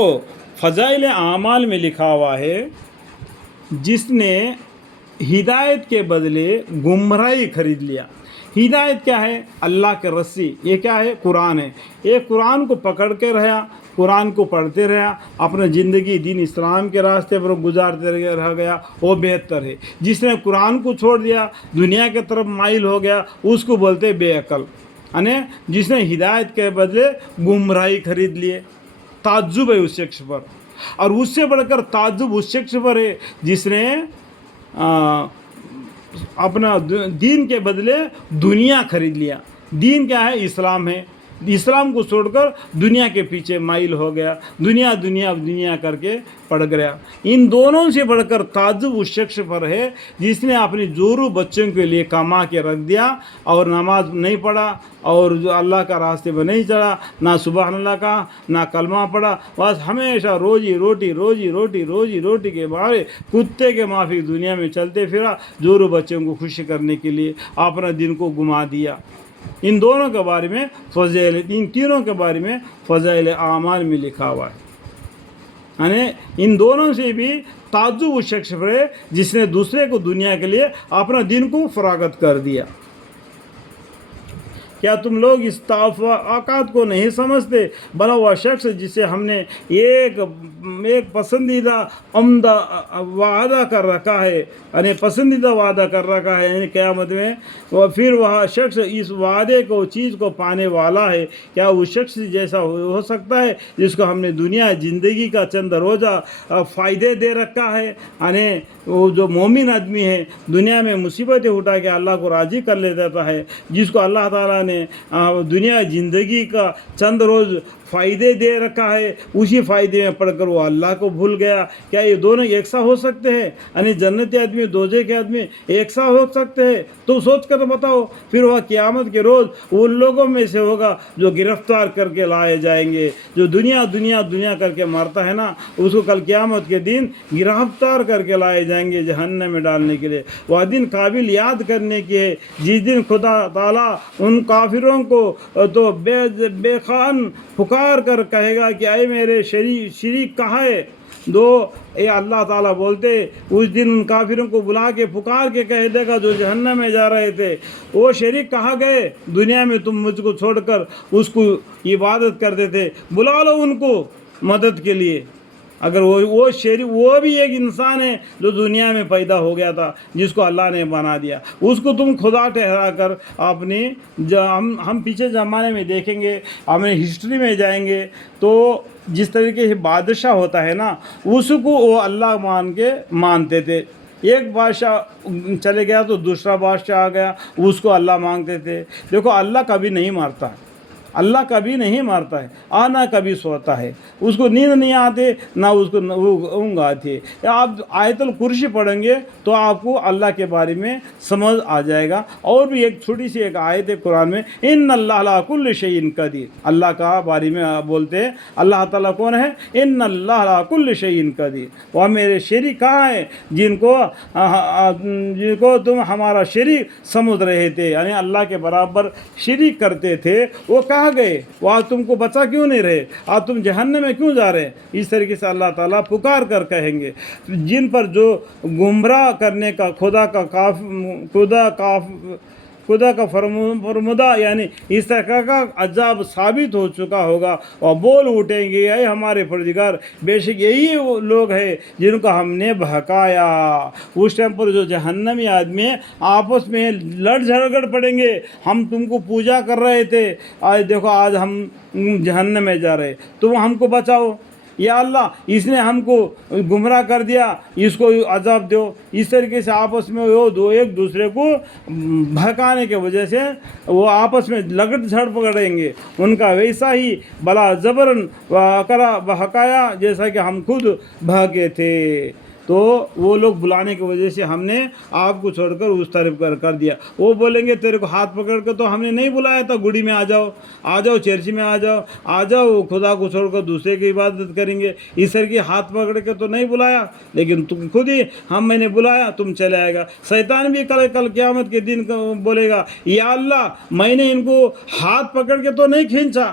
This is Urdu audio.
تو فضائل اعمال میں لکھا ہوا ہے جس نے ہدایت کے بدلے گمراہی خرید لیا۔ ہدایت کیا ہے؟ اللہ کے رسی، یہ کیا ہے؟ قرآن ہے۔ یہ قرآن کو پکڑ کے رہا، قرآن کو پڑھتے رہا، اپنا زندگی دین اسلام کے راستے پر گزارتے رہ گیا، وہ بہتر ہے۔ جس نے قرآن کو چھوڑ دیا، دنیا کی طرف مائل ہو گیا، اس کو بولتے بے عقل، یعنی جس نے ہدایت کے بدلے گمراہی خرید لیے۔ تعجب ہے اس شخص پر، اور اس سے بڑھ کر تعجب اس شخص پر ہے جس نے اپنا دین کے بدلے دنیا خرید لیا۔ دین کیا ہے؟ اسلام ہے۔ اسلام کو چھوڑ کر دنیا کے پیچھے مائل ہو گیا، دنیا دنیا دنیا کر کے پڑ گیا۔ ان دونوں سے بڑھ کر تعجب اس شخص پر ہے جس نے اپنی جورو بچوں کے لیے کما کے رکھ دیا اور نماز نہیں پڑھا اور اللہ کا راستے پر نہیں چڑھا، نہ سبحان اللہ کہا، نہ کلمہ پڑھا، بس ہمیشہ روزی روٹی کے بارے کتے کے مافک دنیا میں چلتے پھرا، جورو بچوں کو خوش کرنے کے لیے اپنا دن کو گما دیا۔ ان دونوں کے بارے میں ان تینوں کے بارے میں فضائل اعمال میں لکھا ہوا ہے۔ یعنی ان دونوں سے بھی تعجب اس شخص پر ہے جس نے دوسرے کو دنیا کے لیے اپنا دن کو فراغت کر دیا۔ کیا تم لوگ اس توقعات کو نہیں سمجھتے؟ بھلا وہ شخص جسے ہم نے ایک پسندیدہ عمدہ وعدہ کر رکھا ہے، یعنی پسندیدہ وعدہ کر رکھا ہے یعنی قیامت میں، اور پھر وہ شخص اس وعدے کو چیز کو پانے والا ہے، کیا وہ شخص جیسا ہو سکتا ہے جس کو ہم نے دنیا زندگی کا چند روزہ فائدے دے رکھا ہے؟ یعنی وہ جو مومن آدمی ہے دنیا میں مصیبتیں اٹھا کے اللہ کو راضی کر لیتا ہے، جس کو اللہ تعالیٰ نے دنیا زندگی کا چند روز فائدے دے رکھا ہے، اسی فائدے میں پڑھ کر وہ اللہ کو بھول گیا۔ کیا یہ دونوں یکساں ہو سکتے ہیں؟ یعنی جنتی آدمی دوزخ کے آدمی یکساں ہو سکتے ہیں؟ تو سوچ کر بتاؤ۔ پھر وہ قیامت کے روز ان لوگوں میں سے ہوگا جو گرفتار کر کے لائے جائیں گے۔ جو دنیا دنیا دنیا کر کے مرتا ہے نا، اس کو کل قیامت کے دن گرفتار کر کے لائے جائیں گے جہنم میں ڈالنے کے لیے۔ وہ دن قابل یاد کرنے کی ہے جس دن خدا تعالیٰ ان کافروں کو تو بے خان پکار کر کہے گا کہ اے میرے شریک کہاں ہے؟ اے اللہ تعالیٰ بولتے اس دن ان کافروں کو بلا کے پکار کے کہہ دے گا جو جہنم میں جا رہے تھے، وہ شریک کہاں گئے؟ دنیا میں تم مجھ کو چھوڑ کر اس کو عبادت کرتے تھے، بلا لو ان کو مدد کے لیے۔ اگر وہ شریک وہ بھی ایک انسان ہے جو دنیا میں پیدا ہو گیا تھا، جس کو اللہ نے بنا دیا، اس کو تم خدا ٹھہرا کر اپنی ہم پیچھے زمانے میں دیکھیں گے، ہم ہسٹری میں جائیں گے تو جس طریقے سے بادشاہ ہوتا ہے نا، اس کو وہ اللہ مانتے تھے۔ ایک بادشاہ چلے گیا تو دوسرا بادشاہ آ گیا، اس کو اللہ مانگتے تھے۔ دیکھو اللہ کبھی نہیں مارتا ہے، اللہ کبھی نہیں مارتا ہے، نہ کبھی سوتا ہے، اس کو نیند نہیں آتے نہ اس کو اونگ آتی ہے۔ آپ آیت الکرسی پڑھیں گے تو آپ کو اللہ کے بارے میں سمجھ آ جائے گا۔ اور بھی ایک چھوٹی سی ایک آیت ہے قرآن میں، ان اللہ علی کل شیء قدیر، اللہ کا بارے میں بولتے ہیں اللہ تعالیٰ کون ہے؟ ان اللہ علی کل شیء قدیر۔ وہ میرے شریک کہاں ہیں جن کو تم ہمارا شریک سمجھ رہے تھے، یعنی اللہ کے برابر شریک کرتے تھے، وہ کہاں گئے؟ وہ آج تم کو بچا کیوں نہیں رہے؟ آج تم جہنم میں کیوں جا رہے؟ اس طریقے سے اللہ تعالیٰ پکار کر کہیں گے جن پر جو گمراہ کرنے کا خدا کا فرمودہ یعنی اس طرح کا عذاب ثابت ہو چکا ہوگا، اور بول اٹھیں گے اے ہمارے پروردگار، بے شک یہی وہ لوگ ہیں جن کو ہم نے بہکایا۔ اس ٹائم پر جو جہنمی آدمی آپس میں لڑ جھگڑ پڑیں گے، ہم تم کو پوجا کر رہے تھے، آج دیکھو آج ہم جہنم میں جا رہے، تم ہم کو بچاؤ، یا اللہ اس نے ہم کو گمراہ کر دیا، اس کو عذاب دو۔ اس طریقے سے آپس میں وہ ایک دوسرے کو بھڑکانے کی وجہ سے وہ آپس میں لگڑ جھڑ پکڑیں گے۔ ان کا ویسا ہی بلا زبرن بہکایا جیسا کہ ہم خود بہکے تھے۔ تو وہ لوگ بلانے کی وجہ سے ہم نے آپ کو چھوڑ کر اس طرف کر دیا۔ وہ بولیں گے تیرے کو ہاتھ پکڑ کر تو ہم نے نہیں بلایا تھا، گڑی میں آ جاؤ چرچ میں آ جاؤ، خدا کو چھوڑ کر دوسرے کی عبادت کریں گے، اس طرح کی ہاتھ پکڑ کے تو نہیں بلایا، لیکن تم خود ہی میں نے بلایا تم چلے آئے گا۔ شیطان بھی کل قیامت کے دن بولے گا یا اللہ میں نے ان کو ہاتھ پکڑ کے تو نہیں کھینچا،